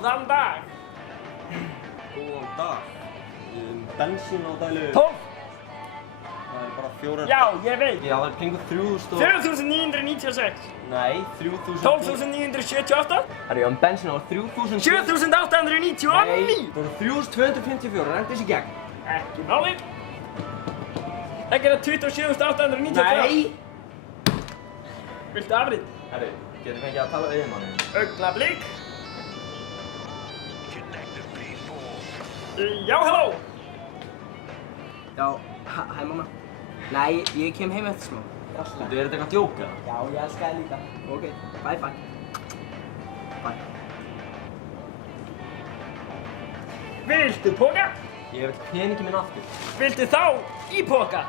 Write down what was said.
Góðan dag. Góðan dag. Bensín á dælu. 12. Það er bara 4. Já, ég veit. Já, það er kringu 3000 og... 4.996. Nei, 3000... 12.978. Það er bensín á 3000... 7.899. Nei, það eru 3254, rendi þessi gegn. Ekki máli. Það gera 27.894. Nei! Viltu afrið? Herru, getum við ekki að tala við manni? Augnablik. Já, halló. Já, hæ mamma. Nei, ég kem heim eftir smá. Þú er þetta eitthvað að djóka? Já, ég elska þig líka. Ok, bye bye. Bye. Viltu póka? Ég hef peningi minn aftur. Viltu þá í póka?